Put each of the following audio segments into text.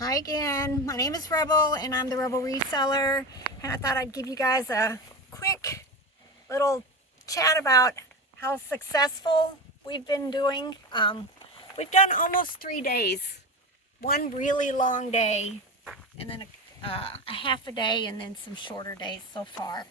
Hi again, my name is Rebel and I'm the Rebel Reseller, and I thought I'd give you guys a quick little chat about how successful we've been doing. We've done almost 3 days, one really long day and then a half a day and then some shorter days so far.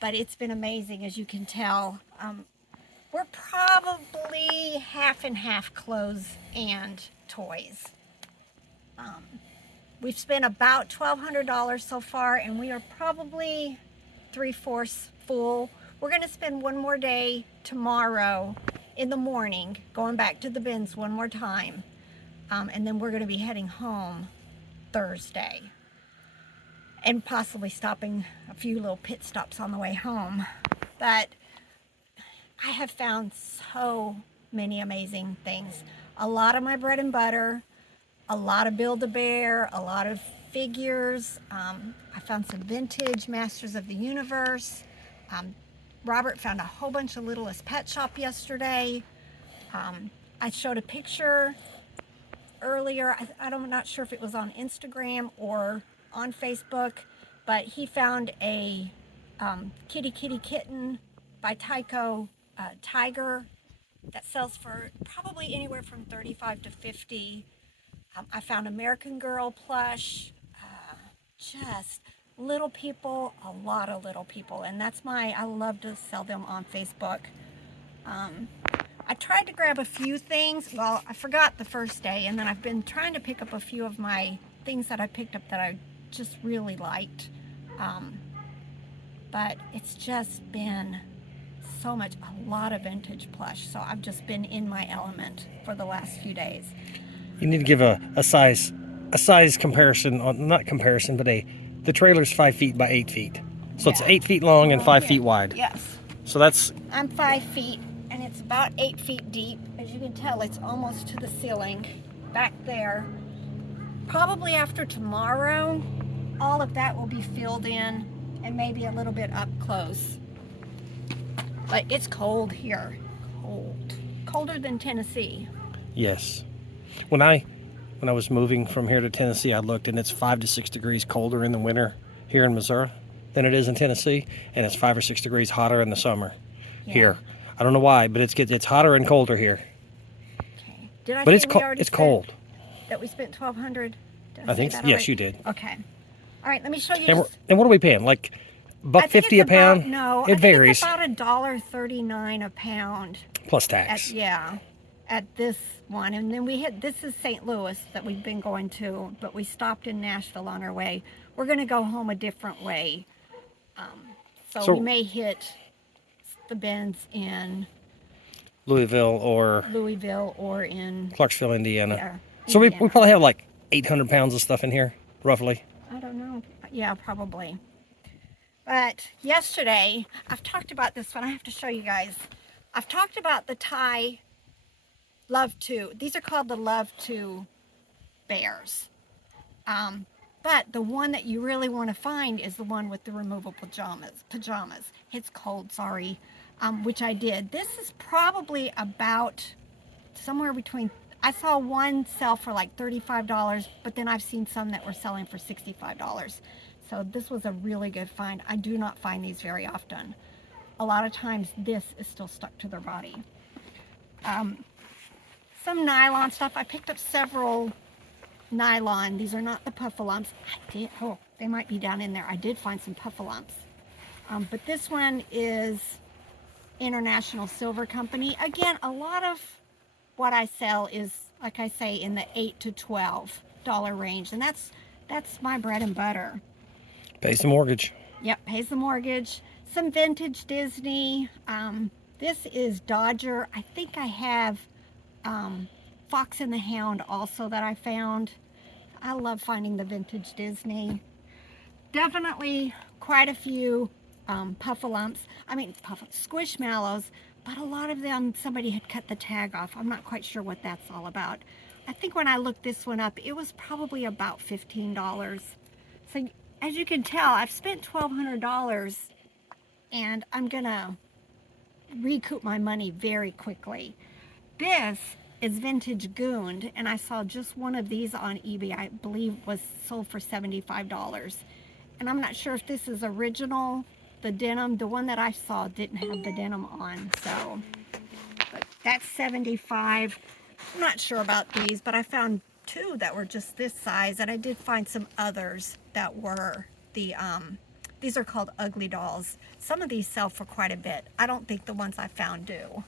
But it's been amazing, as you can tell. We're probably half and half clothes and toys. We've spent about $1,200 so far, and we are probably 3/4 full. We're going to spend one more day tomorrow in the morning, going back to the bins one more time, and then we're going to be heading home Thursday, and possibly stopping a few little pit stops on the way home. But I have found so many amazing things. A lot of my bread and butter, a lot of Build-A-Bear, a lot of figures. I found some vintage Masters of the Universe. Robert found a whole bunch of Littlest Pet Shop yesterday. I showed a picture earlier. I'm not sure if it was on Instagram or on Facebook, but he found a Kitty Kitten by Tyco Tiger that sells for probably anywhere from $35 to $50. I found American Girl plush, just little people, a lot of little people, and I love to sell them on Facebook. I tried to grab a few things. Well, I forgot the first day, and then I've been trying to pick up a few of my things that I picked up that I just really liked. But it's just been so much, a lot of vintage plush, so I've just been in my element for the last few days. You need to give a size comparison, not comparison, but the trailer's 5 feet by 8 feet. So yeah. It's 8 feet long and 5 feet wide. Yes. So that's... I'm 5 feet and it's about 8 feet deep. As you can tell, it's almost to the ceiling back there. Probably after tomorrow, all of that will be filled in and maybe a little bit up close. But it's cold here. Cold. Colder than Tennessee. Yes. When I was moving from here to Tennessee, I looked, and it's 5 to 6 degrees colder in the winter here in Missouri than it is in Tennessee, and it's 5 or 6 degrees hotter in the summer here. I don't know why, but it's hotter and colder here. Okay. Did I but say it's cold. That we spent $1,200? I think so. Yes, you did. Okay. All right, let me show you. And what are we paying? Like $1.50 a pound? No, it varies. It's about $1.39 a pound. Plus tax. At this one. And then this is St. Louis that we've been going to, but we stopped in Nashville on our way. We're going to go home a different way. So we may hit the bins in Louisville or in Clarksville, Indiana. Yeah, so we probably have like 800 pounds of stuff in here, roughly. I don't know. Yeah, probably. But yesterday, I've talked about this one. I have to show you guys. I've talked about the Thai Love 2. These are called the Love 2 bears. But the one that you really want to find is the one with the removable pajamas. It's cold, sorry. Which I did. This is probably about somewhere between, I saw one sell for like $35, but then I've seen some that were selling for $65. So this was a really good find. I do not find these very often. A lot of times this is still stuck to their body. Some nylon stuff. I picked up several nylon. These are not the puffalumps. They might be down in there. I did find some puffalumps. But this one is International Silver Company. Again, a lot of what I sell is, like I say, in the $8 to $12 range. And that's my bread and butter. Pays the mortgage. Yep, pays the mortgage. Some vintage Disney. This is Dodger. I think I have Fox and the Hound also that I found. I love finding the vintage Disney. Definitely quite a few Squishmallows, but a lot of them somebody had cut the tag off. I'm not quite sure what that's all about. I think when I looked this one up, it was probably about $15. So as you can tell, I've spent $1,200 and I'm gonna recoup my money very quickly. This is vintage gooned, and I saw just one of these on eBay. I believe was sold for $75. And I'm not sure if this is original. The denim, the one that I saw didn't have the denim on, so. But that's $75. I'm not sure about these, but I found two that were just this size, and I did find some others that were the, these are called ugly dolls. Some of these sell for quite a bit. I don't think the ones I found do.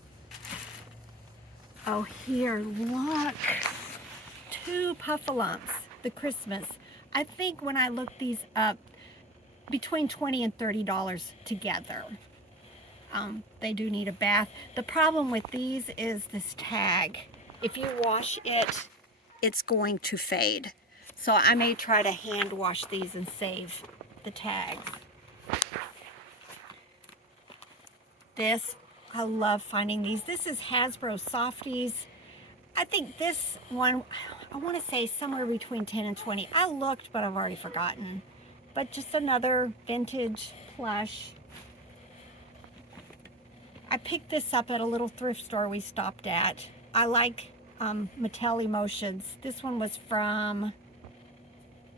Oh, here, look. Two Puffalumps, the Christmas. I think when I looked these up, between $20 and $30 together. They do need a bath. The problem with these is this tag. If you wash it, it's going to fade. So I may try to hand wash these and save the tags. This, I love finding these. This is Hasbro Softies. I think this one, I want to say somewhere between 10 and 20. I looked, but I've already forgotten. But just another vintage plush. I picked this up at a little thrift store we stopped at. I like Mattel Emotions. This one was from,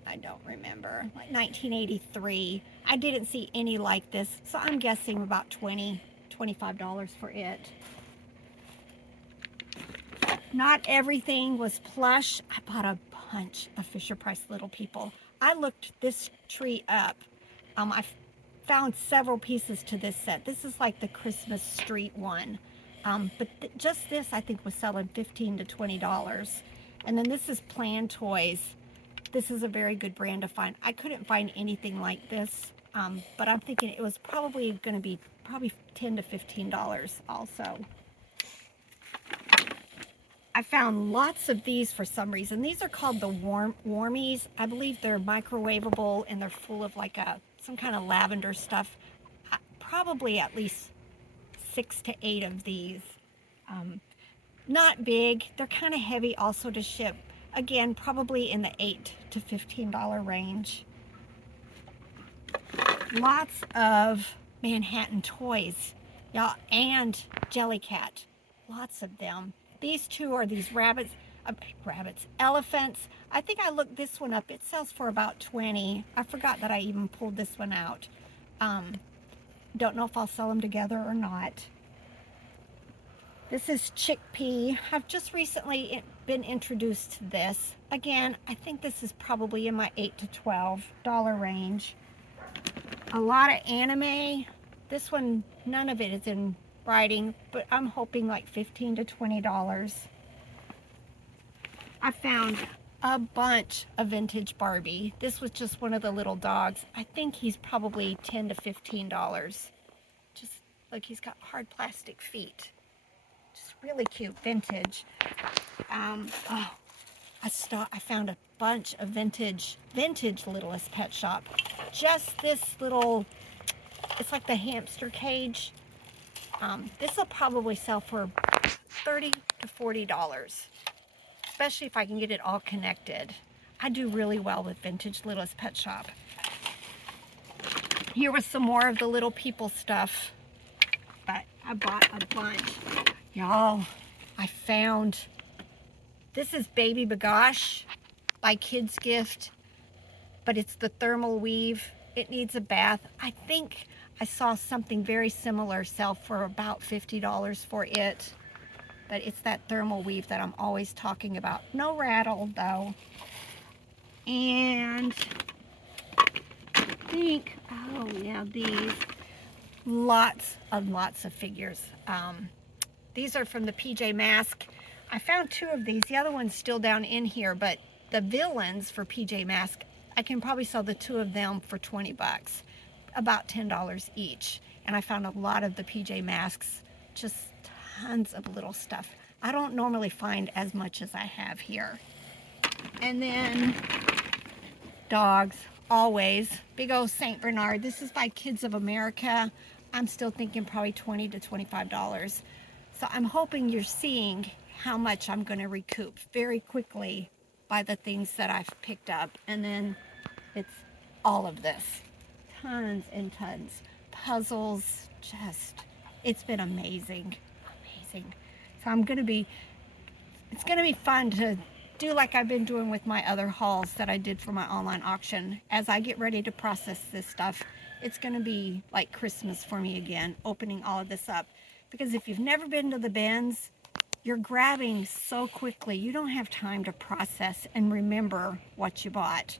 I don't remember, like 1983. I didn't see any like this, so I'm guessing about $20, $25 for it. Not everything was plush. I bought a bunch of Fisher-Price Little People. I looked this tree up. I found several pieces to this set. This is like the Christmas street one. But just this, I think, was selling $15 to $20. And then this is Plan Toys. This is a very good brand to find. I couldn't find anything like this, but I'm thinking it was probably going to be $10 to $15 also. I found lots of these for some reason. These are called the Warmies. I believe they're microwavable, and they're full of like some kind of lavender stuff. Probably at least 6 to 8 of these. Not big. They're kind of heavy also to ship. Again, probably in the $8 to $15 range. Lots of Manhattan toys, y'all, and Jellycat. Lots of them. These two are these elephants. I think I looked this one up. It sells for about $20. I forgot that I even pulled this one out. Don't know if I'll sell them together or not. This is Chickpea. I've just recently been introduced to this. Again, I think this is probably in my $8 to $12 range. A lot of anime. This one, none of it is in writing, but I'm hoping like $15 to $20. I found a bunch of vintage Barbie. This was just one of the little dogs. I think he's probably $10 to $15. Just look, he's got hard plastic feet. Just really cute, vintage. I found a bunch of vintage Littlest Pet Shop. Just this little, it's like the hamster cage. This will probably sell for $30 to $40, especially if I can get it all connected. I do really well with vintage Littlest Pet Shop. Here was some more of the Little People stuff, but I bought a bunch. Y'all, I found, this is Baby Bagosh by Kids Gift, but it's the thermal weave. It needs a bath. I think I saw something very similar sell for about $50 for it, but it's that thermal weave that I'm always talking about. No rattle though. And I think, oh yeah, these, lots of figures. These are from the PJ Masks. I found 2 of these. The other one's still down in here, but the villains for PJ Masks, I can probably sell the 2 of them for 20 bucks, about $10 each. And I found a lot of the PJ Masks, just tons of little stuff. I don't normally find as much as I have here. And then dogs, always. Big old St. Bernard. This is by Kids of America. I'm still thinking probably $20 to $25. So I'm hoping you're seeing how much I'm going to recoup very quickly by the things that I've picked up. And then it's all of this. Tons and tons. Puzzles, just, it's been amazing. Amazing. So I'm going to be it's going to be fun to do like I've been doing with my other hauls that I did for my online auction. As I get ready to process this stuff, it's going to be like Christmas for me again, opening all of this up. Because if you've never been to the bins, you're grabbing so quickly. You don't have time to process and remember what you bought.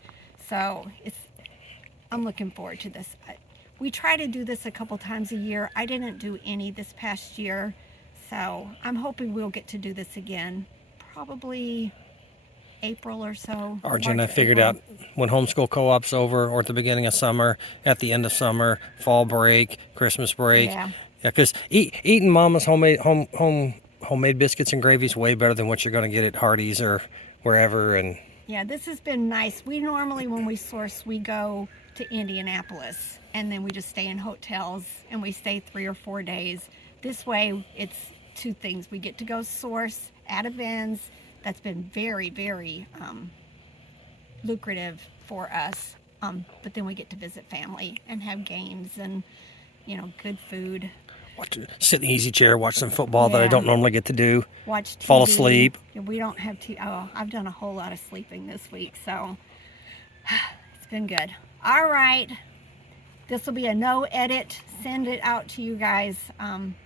So I'm looking forward to this. We try to do this a couple times a year. I didn't do any this past year, so I'm hoping we'll get to do this again, probably April or so. RJ and I March or figured April. out when homeschool co-op's over, or at the beginning of summer, at the end of summer, fall break, Christmas break. Yeah. Yeah, because eating Mama's homemade biscuits and gravy is way better than what you're going to get at Hardee's or wherever. And Yeah, this has been nice. We normally, when we source, we go to Indianapolis, and then we just stay in hotels, and we stay 3 or 4 days. This way, it's two things. We get to go source at events. That's been very, very lucrative for us. But then we get to visit family and have games and, good food. sit in the easy chair, watch some football that I Yeah. don't normally get to do. Watch TV. Fall asleep. We don't have TV. Oh, I've done a whole lot of sleeping this week, so it's been good. All right. This will be a no edit, send it out to you guys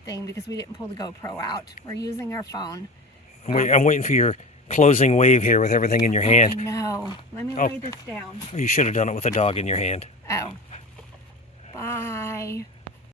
thing, because we didn't pull the GoPro out. We're using our phone. I'm waiting for your closing wave here with everything in your hand. No, let me lay this down. You should have done it with a dog in your hand. Oh. Bye.